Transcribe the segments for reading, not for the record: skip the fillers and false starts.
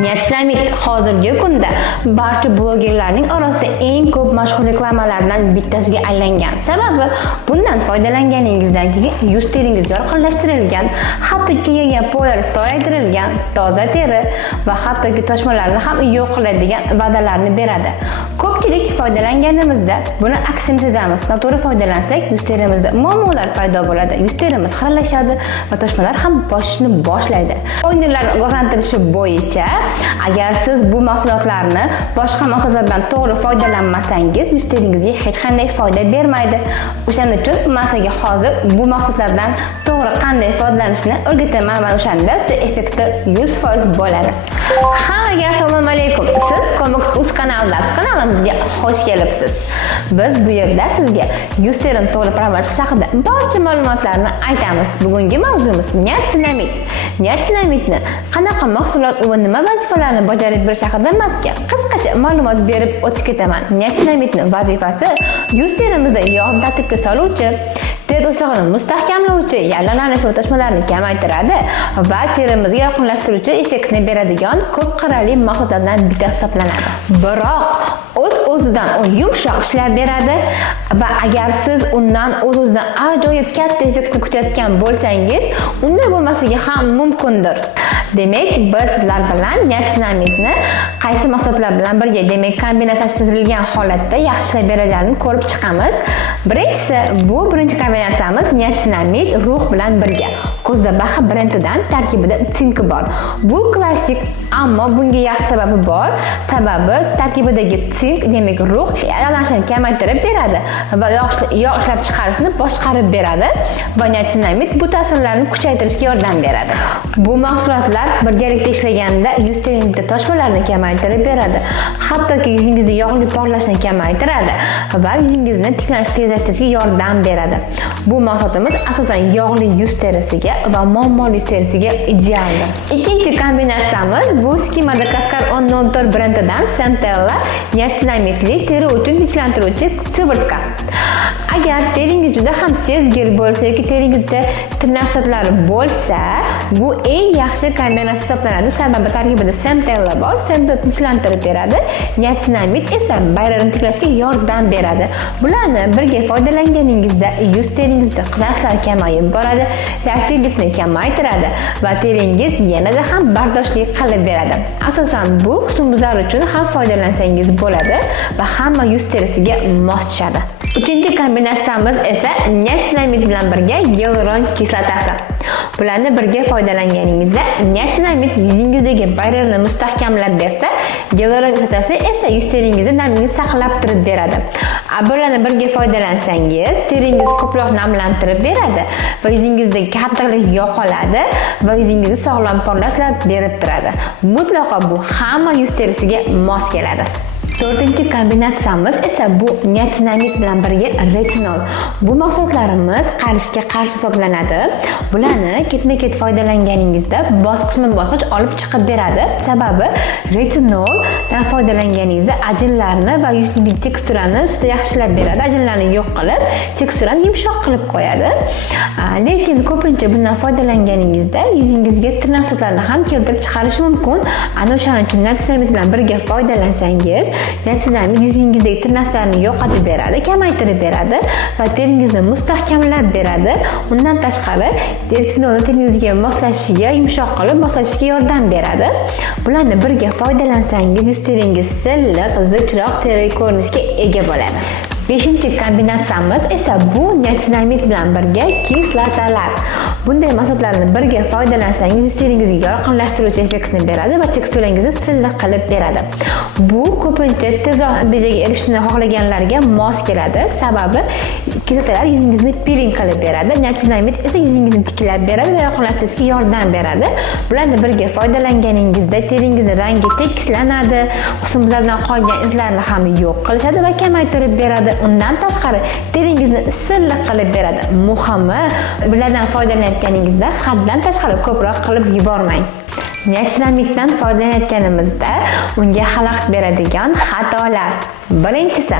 Niacinamid hozirgi kunda barcha blogerlarning orasida eng ko'p mashhur reklamalardan bittasiga aylangan. Sababi bundan foydalanganingizdan keyin yuz teringiz yorqinlashtirilgan, hattoki yegan poylaringiz toraytirilgan, toza teri va hattoki toshmalarni ham yo'q qiladigan va'dalarni beradi. Ko'pchilik foydalanganimizda buni aksini sezamiz. Noto'g'ri foydalansak, yuz terimizda muammolar paydo bo'ladi. Yuz terimiz xiralashadi va toshmalar ham boshishni boshlaydi. Oynaklar ogohlantirishi bo'yicha, agar siz bu mahsulotlarni boshqa mahsulotlar bilan to'g'ri foydalanmasangiz, yuz teringizga hech qanday foyda bermaydi. O'shaning uchun men sizga hozir bu mahsulotlardan to'g'ri qanday foydalanishni o'rgataman va o'shanda sizda effekti 100% bo'ladi. Hammaga assalomu alaykum. Siz Comox.uz kanalidasiz. Kanalimizga xush kelibsiz. Biz bu yerda sizga yuz terini to'g'ri parvarish qilish haqida barcha ma'lumotlarni aytamiz. Bugungi mavzumiz niacinamid. Niacinamidni qanaqa mahsulot va nima vazifalarni bajarib berish haqida sizga qisqacha ma'lumot berib o'tib ketaman. Niacinamidning vazifasi yuz terimizda yog' tartibga soluvchi, teri o'sishini mustahkamlovchi, yallalanish va toshmalarni kamaytiradi va terimizga yorqinlashtiruvchi effektni beradigan ko'p qirrali mahsulotlardan bittasi hisoblanadi. Biroq o'z-o'zidan u yumshoq ishlab beradi va agar siz undan o'z-o'zidan ajoyib katta effektni kutayotgan bo'lsangiz, unday bo'lmasligi ham mumkindir. Demak, biz sizlar bilan niacinamidni qaysi mahsulotlar bilan birga, demak, kombinatsiyalashtirilgan holatda yaxshi ishlab beradiganini ko'rib chiqamiz. Birinchi kombinatsiyamiz niacinamid rux bilan birga. Ko'zdabaqa brendidan tarkibida sink bor. Bu klassik, ammo bunga yaxshi sababi bor. Sababi tarkibidagi sink, demak, rux yallanishni kamaytirib beradi va yog' ishlab chiqarishni boshqarib beradi va niacinamid bu ta'sirlarni kuchaytirishga yordam beradi. Bu mahsulotlar birgalikda ishlaganda yuz teringizda toshmalarni kamaytirib beradi. Hattoki yuzingizda yog'li porlashni kamaytiradi va yuzingizni tiklanish tezlashtirishga yordam beradi. Bu mahsulotimiz asosan yog'li yuz terisiga va muammoli yuz terisiga idealdir. Ikkinchi kombinatsiyamiz bu Ski Madagascar 1004 brendidan Centella niacinamidli teri uchun tinchlantiruvchi sivurtka. Agar teringiz juda ham sezgir bo'lsa yoki teringizda tirnoqlar bo'lsa, bu eng yaxshi kombinatsiya hisoblanadi. Sababi tarkibida Centella bor, Centella tinchlantirib beradi, niacinamid esa bayrarini tiklashga yordam beradi. Bularni birga foydalanganingizda yuz teringizda qirrashlar kamayib boradi, reaktivlikni kamaytiradi va teringiz yanada ham bardoshli qilib beradi. Asosan bu husnbuzar uchun ham foydalansangiz bo'ladi va hamma yuz terisiga mos tushadi. Uchinchi kombinatsiyamiz esa niacinamid bilan birga gialuron kislotasi. Bularni birga foydalanganingizda niacinamid yuzingizdagi barrierni mustahkamlab bersa, gialuron kislotasi esa yuz teringizda namlikni saqlab turib beradi. Bularni birga foydalansangiz, teringiz ko'proq namlantirib beradi va yuzingizdagi qattiqlik yo'qoladi va yuzingizni sog'lom porlashlar berib turadi. Mutlaqo bu hamma yuz terisiga mos keladi. To'rtinchi kombinatsiyamiz esa bu niacinamid bilan birga retinol. Bu mahsulotlarimiz qarishga qarshi hisoblanadi. Bularni ketma-ket foydalanganingizda bosqichma-bosqich olib chiqib beradi. Sababi retinoldan foydalanganingizda ajinlarni va yuzingiz teksturani juda yaxshilab beradi. Ajinlarni yo'q qilib, teksturani yumshoq qilib qo'yadi. Lekin ko'pincha bundan foydalanganingizda yuzingizga tirnoqlarni ham keltirib chiqarishi mumkin. Ana o'shaning uchun niacinamid bilan birga foydalansangiz, niacinamid yuzingizdagi tirnoqlarni yo'qotib beradi, kamaytirib beradi va teringizni mustahkamlab beradi. Undan tashqari, retinolni teringizga moslashishiga, yumshoq qilib moslashishiga yordam beradi. Bularni birga foydalansangiz, yuz teringiz silliq, zichroq teri ko'rinishga ega bo'ladi. Beshinchi kombinatsiyamiz esa bu niacinamid bilan birga kislotalar. Bunday mahsulotlarni birga foydalansangiz, yuz teringizga yorqinlashtiruvchi effektni beradi va teksturangizni silliq qilib beradi. Bu ko'pincha tezroq natijaga erishishni xohlaganlarga mos keladi. Sababi kislotalar yuzingizni peeling qilib beradi, niacinamid esa yuzingizni tiklab beradi va yorqinlashtirishga yordam beradi. Bularni birga foydalanganingizda teringizning rangi tekislanadi, husnbuzardan qolgan izlarni ham yo'q qilishadi va kamaytirib beradi. Undan tashqari teringizni silliq qilib beradi. Muhimi, bulardan foydalanayotganingizda haddan tashqari ko'proq qilib yubormang. Niasinamiddan foydalanayotganimizda unga xalaqit beradigan xatolar. Birinchisi,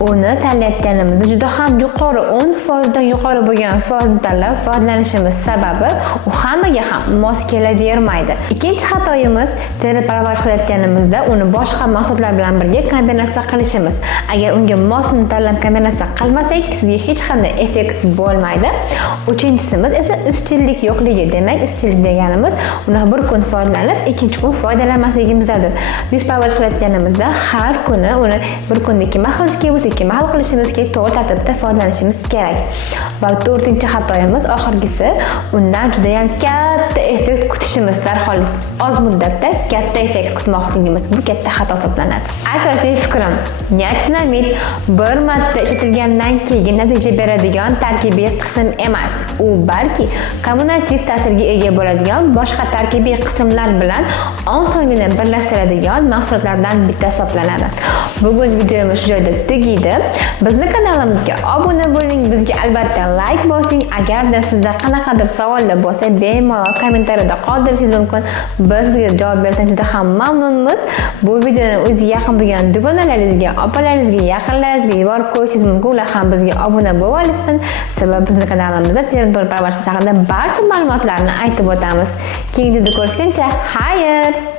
uni tanlayotganimizda juda ham yuqori 10% dan yuqori bo'lgan foizni tanlab foydalanishimiz sababi u hammaga ham mos kelavermaydi. Ikkinchi xatoyimiz, teri parvarish qilayotganimizda uni boshqa mahsulotlar bilan birga kombinatsiya qilishimiz. Agar unga mosini tanlab kombinatsiya qilmasak, sizga hech qanday effekt bo'lmaydi. Uchinchimiz esa izchillik yo'qligi. Demak, izchillik deganimiz uni bir kun foydalanib, ikkinchi kun foydalanmasligimizdir. Yuz parvarish qilayotganimizda har kuni uni bir kunda 2 mahal qilishga bo'lsa 2 mahal qilishimiz kerak, to'g'ri tartibda foydalanishimiz kerak. Va to'rtinchi xatoyimiz, oxirgisi, undan juda ham katta effekt kutishimiz. Darhol oz muddatda katta effekt kutmoqligimiz bu katta xato hisoblanadi. Asosiy fikrim, niasinamid bir marta ishlatilgandan keyin natija beradigan tarkibiy qism emas. U balki kombinativ ta'sirga ega bo'ladigan boshqa tarkibiy qismlar bilan osongina birlashtiradigan mahsulotlardan bitta hisoblanadi. Bugun videomiz shu joyda tugaydi. Bizni kanalimizga obuna bo'ling, bizga albatta like bosing. Agarda sizda qanaqadir savollar bo'lsa, bemalol kommentariyada qoldirishingiz mumkin. Biz sizga javob berishdan juda ham mamnunmiz. Bu videoni o'ziga yaqin bo'lgan dugonalaringizga, opalaringizga, yaqinlaringizga yuborib qo'yishingiz mumkin. Ular ham bizga obuna bo'lib olsin. Sababi bizni kanalimizda teri parvarish haqida barcha ma'lumotlarni aytib o'tamiz. Keyingi videoda ko'rishguncha, xayr!